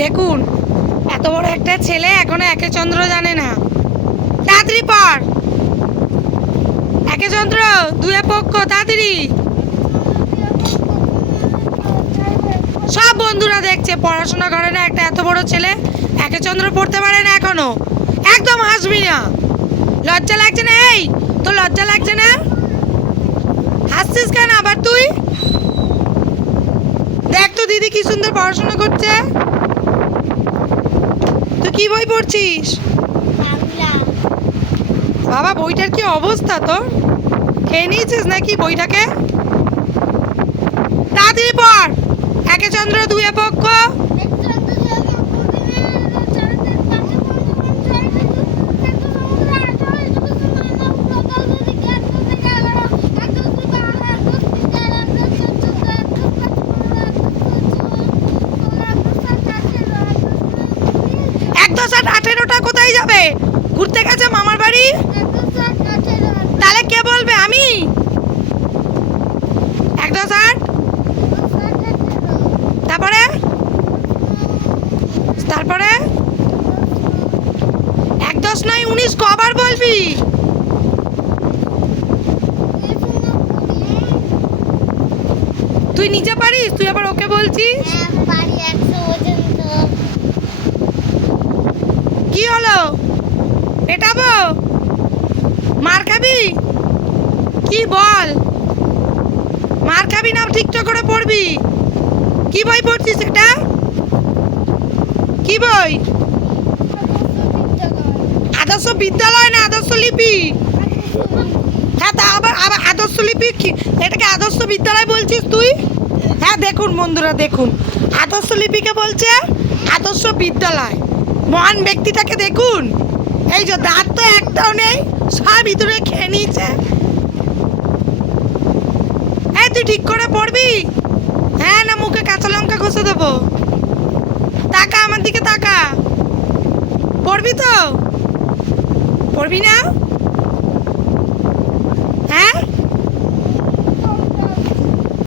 দেখুন, এত বড় একটা ছেলে এখনো একে চন্দ্র জানে না। তাড়াতাড়ি পড়। একে চন্দ্র দুয়ে পক্ষ, তাড়াতাড়ি। সব বন্ধুরা দেখছে, পড়াশোনা করে না একটা এত বড় ছেলে, একে চন্দ্র পড়তে পারে না এখনো। একদম হাসবি না, লজ্জা লাগছে না? এই তোর লজ্জা লাগছে না? হাসছিস কেন আবার তুই? দেখ তো দিদি কি সুন্দর পড়াশোনা করছে। তুই কি বই পড়ছিস? বাবা, বইটার কি অবস্থা তোর? খেয়ে নিয়েছিস নাকি বইটাকে? তাড়াতাড়ি পড়। একে চন্দ্র দুয়ে পক্ষ। এক 10 8 18টা কোথায় যাবে? ঘুরতে গেছে মামার বাড়ি। তাহলে কে বলবে? আমি? 1 10 8। তারপরে তারপরে 1 10 9 19 কবার বলবি? তুই নিজে পারিস, তুই আবার ওকে বলছিস? কি হলো? পেটাবো? মার খাবি? কি বল? মার খাবি না ঠিকঠাক করে পড়বি? কি বই পড়ছিস এটা? কি বই? আদর্শ বিদ্যালয় না আদর্শ লিপি? হ্যাঁ, তা আবার আবার আদর্শ লিপি কি? এটাকে আদর্শ বিদ্যালয় বলছিস তুই? হ্যাঁ দেখুন বন্ধুরা, দেখুন আদর্শ লিপিকে বলছে আদর্শ বিদ্যালয়। মহান ব্যক্তিটাকে দেখুন, এই যে দাঁত তো একটাও নেই, সব ভিতরে খেয়ে নিয়েছে। এই তুই ঠিক করে পড়বি? হ্যাঁ না মুখে কাঁচা লঙ্কা ঘষে দেবো? তাকা আমার দিকে, তাকা। পড়বি তো? পড়বি না?